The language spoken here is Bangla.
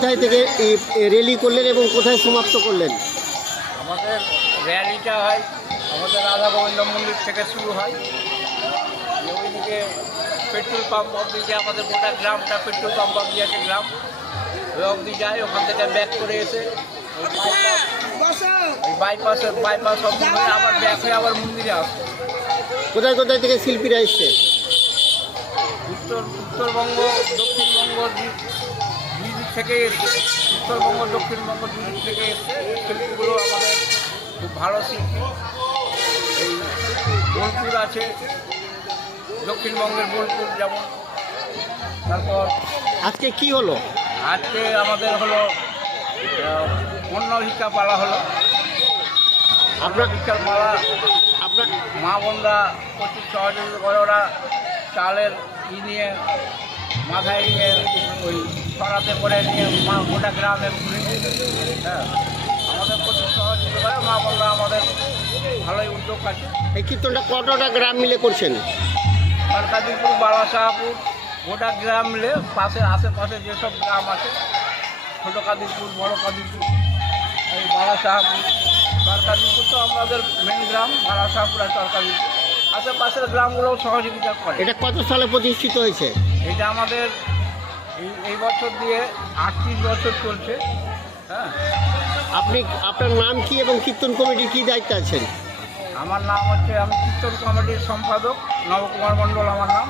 কোথায় থেকে এই র্যালি করলেন এবং কোথায় সমাপ্ত করলেন? আমাদের র্যালিটা হয় আমাদের রাধা গোবিন্দ মন্দির থেকে শুরু হয়। ওইদিকে পেট্রোল পাম্প অবধি যে আমাদের গোটা গ্রামটা পেট্রোল পাম্প অবধি আছে গ্রাম। ওই অবধি যায় ওখান থেকে ব্যাক করে এসে ওই বাইপাসের বাইপাস অবধি হয়ে আবার ব্যাক হয়ে আবার মন্দিরে আসে। কোথায় কোথায় থেকে শিল্পীরা এসছে? উত্তর উত্তরবঙ্গ দক্ষিণবঙ্গ থেকে এসছে উত্তরবঙ্গ দক্ষিণবঙ্গ দুই দিক থেকে এসছে শিল্পীগুলো আমাদের খুব ভালো শিল্পী। এই বোলপুর আছে দক্ষিণবঙ্গের বোলপুর যেমন। তারপর আজকে কি হলো? আজকে আমাদের হলো অন্য ভিক্ষা পালা হলো। আপনার ভিক্ষার পালা আপনার মা বোনরা প্রচুর সহযোগিতা করে ওরা চালের ই নিয়ে মাথায় নিয়ে ওই ছড়াতে করে নিয়ে মা গোটা গ্রামে ঘুরে হ্যাঁ। আমাদের প্রচুর সহযোগিতা করে মা বোনরা আমাদের ভালোই উদ্যোগ আছে। এই কীর্তনটা কতটা গ্রাম মিলে করছেন? সরকাদিপুর বালাশাহপুর গোটা গ্রাম মিলে পাশে আশেপাশে যেসব গ্রাম আছে ছোটো কাদিরপুর বড় কাদিরপুর এই বালাশাহপুর সরকাদিপুর তো আমাদের মেন গ্রাম বালাশাহপুর আর সরকাদিপুর আশেপাশের গ্রামগুলোও সহযোগিতা করে। এটা কত সালে প্রতিষ্ঠিত হয়েছে? এটা আমাদের এই এই বছর দিয়ে আটত্রিশ বছর চলছে। হ্যাঁ। আপনি আপনার নাম কি এবং কীর্তন কমিটির কী দায়িত্ব আছেন? আমার নাম হচ্ছে আমি কীর্তন কমিটির সম্পাদক নবকুমার মণ্ডল আমার নাম।